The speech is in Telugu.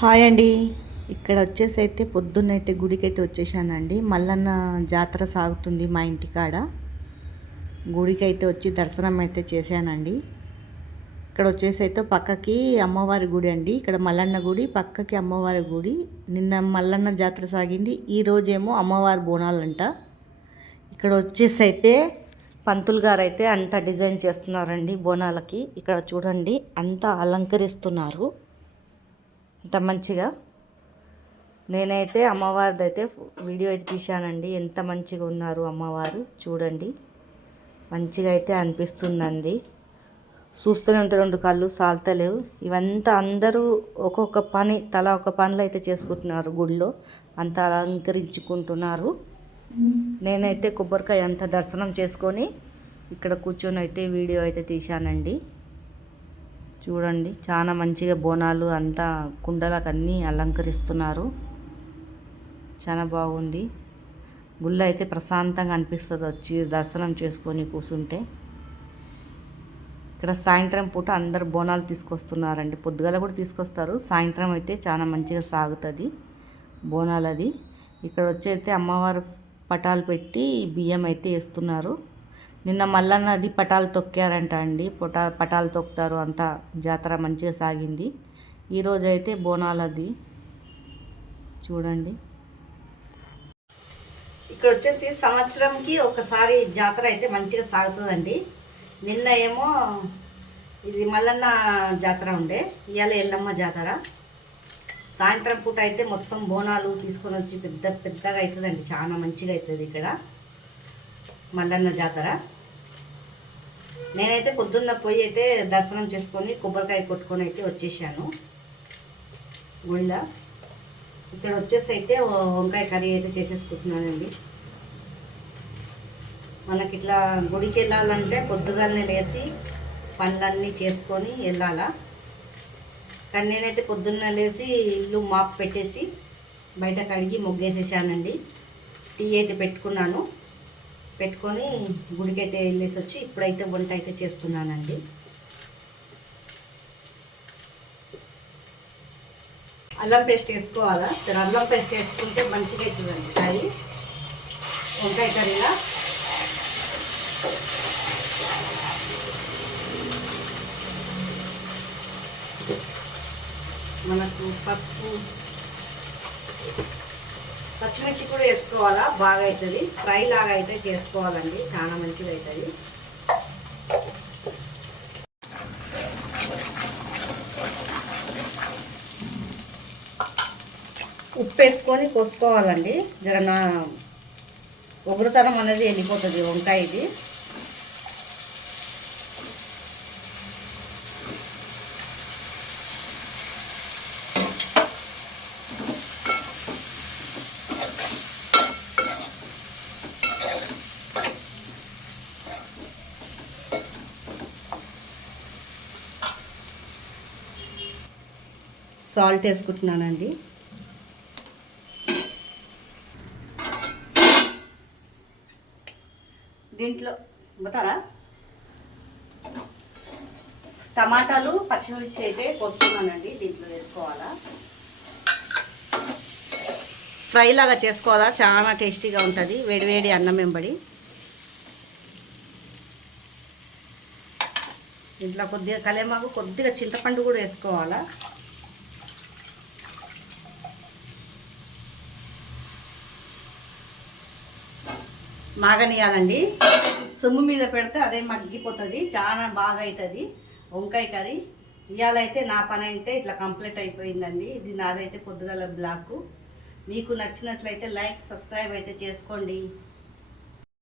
హాయ్ అండి. ఇక్కడ వచ్చేసి అయితే పొద్దున్నైతే గుడికైతే వచ్చేసానండి. మల్లన్న జాతర సాగుతుంది మా ఇంటికాడ. గుడికైతే వచ్చి దర్శనం అయితే చేశానండి. ఇక్కడ వచ్చేసి అయితే పక్కకి అమ్మవారి గుడి అండి. ఇక్కడ మల్లన్న గుడి, పక్కకి అమ్మవారి గుడి. నిన్న మల్లన్న జాతర సాగింది, ఈరోజేమో అమ్మవారి బోనాలంట. ఇక్కడ వచ్చేసి అయితే పంతులు గారు అయితే అంతా డిజైన్ చేస్తున్నారండి బోనాలకి. ఇక్కడ చూడండి అంతా అలంకరిస్తున్నారు అంత మంచిగా. నేనైతే అమ్మవారిది అయితే వీడియో అయితే తీశానండి. ఎంత మంచిగా ఉన్నారు అమ్మవారు చూడండి. మంచిగా అయితే అనిపిస్తుందండి. చూస్తూనే ఉంటే రెండు కళ్ళు సాల్తలేవు. ఇవంతా అందరూ ఒక్కొక్క పని, తల ఒక పనులు అయితే చేసుకుంటున్నారు గుడిలో. అంతా అలంకరించుకుంటున్నారు. నేనైతే కొబ్బరికాయ అంత దర్శనం చేసుకొని ఇక్కడ కూర్చొని అయితే వీడియో అయితే తీశానండి. చూడండి చాలా మంచిగా బోనాలు అంతా కుండలకు అన్నీ అలంకరిస్తున్నారు. చాలా బాగుంది. గుళ్ళ అయితే ప్రశాంతంగా అనిపిస్తుంది వచ్చి దర్శనం చేసుకొని కూర్చుంటే. ఇక్కడ సాయంత్రం పూట అందరు బోనాలు తీసుకొస్తున్నారండి. పొద్దుగాల కూడా తీసుకొస్తారు, సాయంత్రం అయితే చాలా మంచిగా సాగుతుంది బోనాలు అది. ఇక్కడ వచ్చి అయితే అమ్మవారు పటాలు పెట్టి బియ్యం అయితే వేస్తున్నారు. నిన్న మల్లన్నది పటాలు తొక్కారంట అండి. పటాలు తొక్కుతారు, అంతా జాతర మంచిగా సాగింది. ఈరోజు అయితే బోనాలది చూడండి. ఇక్కడ వచ్చేసి సంవత్సరంకి ఒకసారి జాతర అయితే మంచిగా సాగుతుందండి. నిన్న ఏమో ఇది మల్లన్న జాతర ఉండే, ఇవాళ ఎల్లమ్మ జాతర. సాయంత్రం పూట అయితే మొత్తం బోనాలు తీసుకొని వచ్చి పెద్దగా అవుతుందండి. చాలా మంచిగా అవుతుంది ఇక్కడ మల్లన్న జాతర. నేనైతే పొద్దున్న పోయి అయితే దర్శనం చేసుకొని కొబ్బరికాయ కొట్టుకొని అయితే వచ్చేసాను గుడిలో. ఇక్కడ వచ్చేసి అయితే వంకాయ కర్రీ అయితే చేసేసుకుంటున్నానండి. మనకి ఇట్లా గుడికి వెళ్ళాలంటే పొద్దుగాలనే లేచి పనులన్నీ చేసుకొని వెళ్ళాలా. కానీ నేనైతే పొద్దున్న లేచి ఇల్లు మాప్ పెట్టేసి బయట కడిగి ముగ్గేసేసానండి. టీ అయితే పెట్టుకున్నాను. పెట్టుకొని గుడికి అయితే వెళ్ళేసి వచ్చి ఇప్పుడైతే వంట అయితే చేస్తున్నానండి. అల్లం పేస్ట్ వేసుకోవాలా. అల్లం పేస్ట్ వేసుకుంటే మంచిగా అవుతుందండి కర్రీ, వంకాయ కర్రీలా. మనకు పసుపు, పచ్చిమిర్చి కూడా వేసుకోవాలా, బాగా అవుతుంది. ఫ్రై లాగా అయితే చేసుకోవాలండి, చాలా మంచిగా అవుతుంది. ఉప్పు వేసుకొని కోసుకోవాలండి. జర ఒగురుతనం అనేది వెళ్ళిపోతుంది వంకాయది. సాల్ట్ వేసుకుంటున్నానండి. దీంట్లో బతారా టమాటాలు, పచ్చిమిర్చి అయితే కోసుకున్నానండి. దీంట్లో వేసుకోవాలా, ఫ్రై లాగా చేసుకోవాలా. చాలా టేస్టీగా ఉంటుంది వేడివేడి అన్నం వెంబడి. దీంట్లో కొద్దిగా కలేమాకు, కొద్దిగా చింతపండు కూడా వేసుకోవాలా. మాగనియాలండి. సొమ్ము మీద పెడితే అదే మగ్గిపోతుంది, చాలా బాగా అవుతుంది వంకాయ కర్రీ. ఇవాళ అయితే నా పని అయితే ఇట్లా కంప్లీట్ అయిపోయిందండి. ఇది నాదైతే పొద్దుగాల బ్లాక్. మీకు నచ్చినట్లయితే లైక్, సబ్స్క్రైబ్ అయితే చేసుకోండి.